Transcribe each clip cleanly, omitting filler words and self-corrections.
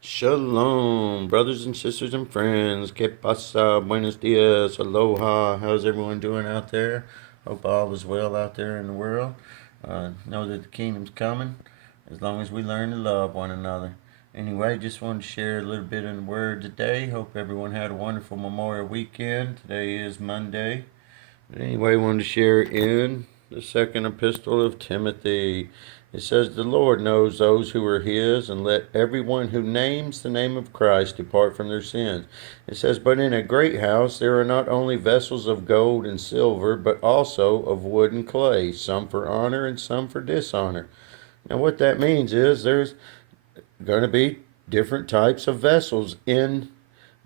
Shalom, brothers and sisters and friends. Que pasa? Buenos dias. Aloha. How's everyone doing out there? Hope all is well out there in the world. Know that the kingdom's coming as long as we learn to love one another. Anyway, just wanted to share a little bit in the word today. Hope everyone had a wonderful Memorial weekend. Today is Monday. But anyway, wanted to share in the second epistle of Timothy. It says, "The Lord knows those who are his, and let everyone who names the name of Christ depart from their sins." It says, "But in a great house there are not only vessels of gold and silver, but also of wood and clay, some for honor and some for dishonor." Now what that means is there's going to be different types of vessels in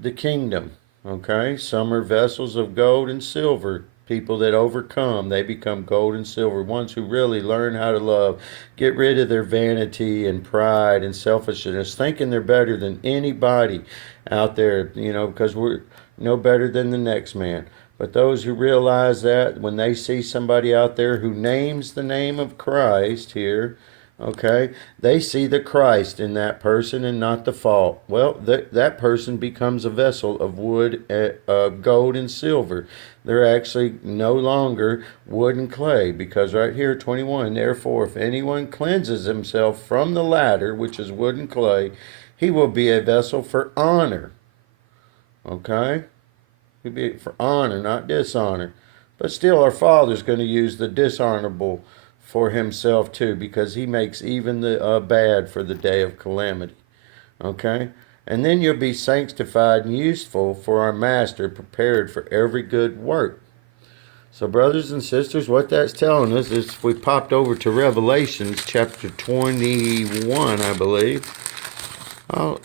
the kingdom. Okay, some are vessels of gold and silver. People that overcome, they become gold and silver. Ones who really learn how to love, get rid of their vanity and pride and selfishness, thinking they're better than anybody out there, because we're no better than the next man. But those who realize that when they see somebody out there who names the name of Christ here, okay, they see the Christ in that person and not the fault. Well, that person becomes a vessel of wood, gold, and silver. They're actually no longer wood and clay, because right here, 21, "Therefore, if anyone cleanses himself from the latter, which is wood and clay, he will be a vessel for honor." Okay? He'll be for honor, not dishonor. But still, our Father's going to use the dishonorable for himself too, because he makes even the bad for the day of calamity. Okay? And then you'll be sanctified and useful for our Master, prepared for every good work. So, brothers and sisters, what that's telling us is, if we popped over to Revelations chapter 21, I believe. Oh,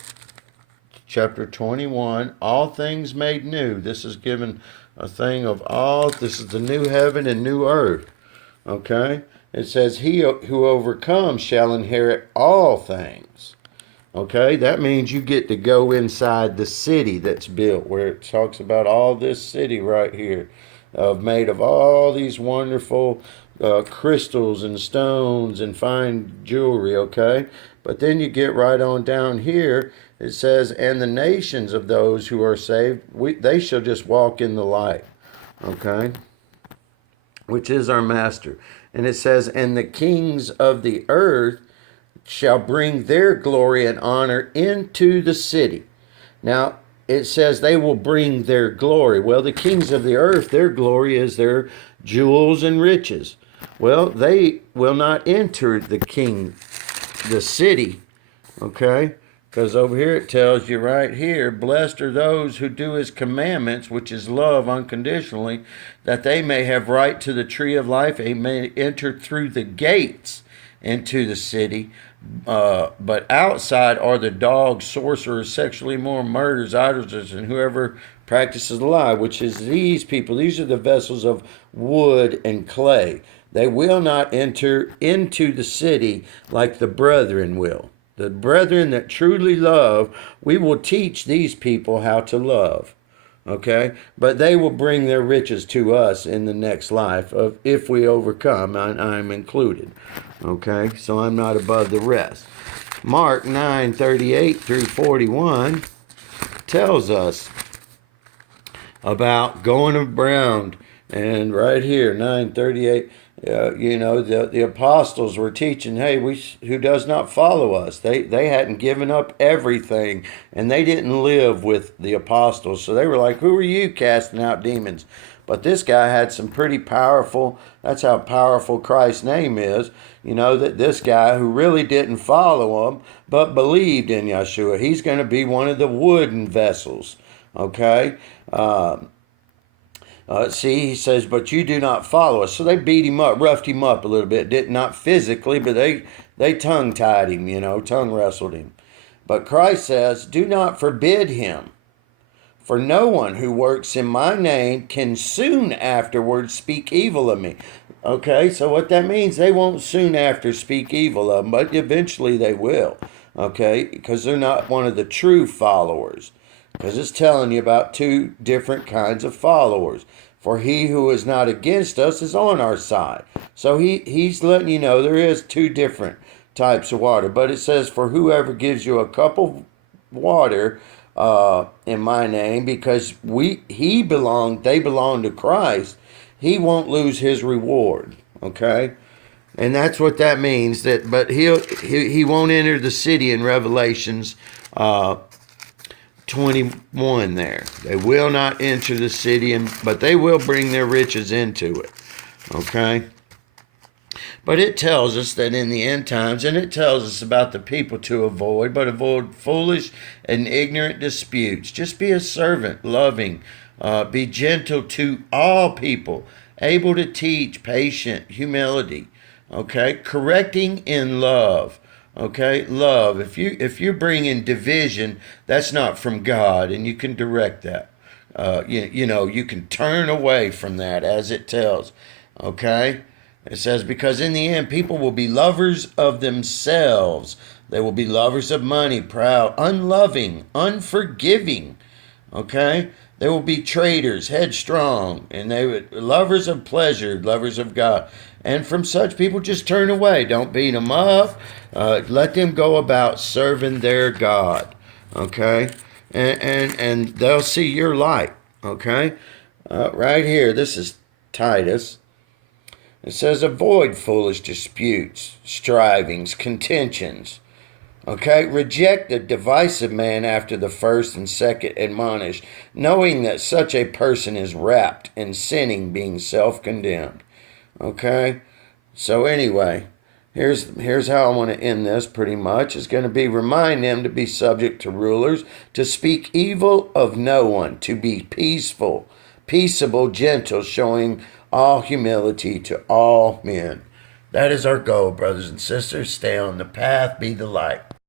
chapter 21, all things made new. This is given a thing of all. This is the new heaven and new earth. Okay? It says, "He who overcomes shall inherit all things." Okay? That means you get to go inside the city that's built, where it talks about all this city right here, made of all these wonderful crystals and stones and fine jewelry, okay? But then you get right on down here, it says, "And the nations of those who are saved, they shall just walk in the light," okay? Which is our Master. And it says, "And the kings of the earth shall bring their glory and honor into the city." Now, it says they will bring their glory. Well, the kings of the earth, their glory is their jewels and riches. Well, they will not enter the city, okay? Because over here it tells you right here, "Blessed are those who do his commandments," which is love unconditionally, "that they may have right to the tree of life and may enter through the gates into the city. But outside are the dogs, sorcerers, sexually immoral, murderers, idolaters, and whoever practices a lie," which is these people. These are the vessels of wood and clay. They will not enter into the city like the brethren will. The brethren that truly love, we will teach these people how to love. Okay? But they will bring their riches to us in the next life, if we overcome, and I'm included. Okay? So I'm not above the rest. Mark 9:38 through 41 tells us about going around. And right here, 9:38, the apostles were teaching, hey, who does not follow us? They hadn't given up everything, and they didn't live with the apostles. So they were like, "Who are you casting out demons?" But this guy had some pretty powerful, that's how powerful Christ's name is, that this guy who really didn't follow him, but believed in Yeshua, he's going to be one of the wooden vessels. Okay? See, he says, "But you do not follow us." So they beat him up, roughed him up a little bit. Did not physically, but they tongue-tied him, tongue wrestled him. But Christ says, "Do not forbid him. For no one who works in my name can soon afterwards speak evil of me." Okay, so what that means, they won't soon after speak evil of them, but eventually they will. Okay, because they're not one of the true followers. Because it's telling you about two different kinds of followers. "For he who is not against us is on our side." So he's letting you know there is two different types of water. But it says, "For whoever gives you a cup of water in my name, because they belong to Christ, he won't lose his reward. Okay? And that's what that means. But he won't enter the city in Revelations 21 there. They will not enter the city, but they will bring their riches into it. Okay? But it tells us that in the end times, and it tells us about the people to avoid, but avoid foolish and ignorant disputes. Just be a servant, loving, be gentle to all people, able to teach, patient, humility. Okay, correcting in love. Okay, love. If you bring in division, that's not from God, and you can direct that. You can turn away from that, as it tells. Okay. It says, because in the end, people will be lovers of themselves. They will be lovers of money, proud, unloving, unforgiving. Okay? They will be traitors, headstrong, and they would lovers of pleasure, lovers of God. And from such people, just turn away. Don't beat them up. Let them go about serving their God. Okay? And they'll see your light. Okay? Right here, this is Titus. It says, avoid foolish disputes, strivings, contentions. Okay? Reject the divisive man after the first and second admonish, knowing that such a person is wrapped in sinning, being self-condemned. Okay? So anyway, here's how I want to end this pretty much. It's going to be remind them to be subject to rulers, to speak evil of no one, to be peaceful, peaceable, gentle, showing all humility to all men. That is our goal, brothers and sisters. Stay on the path, be the light.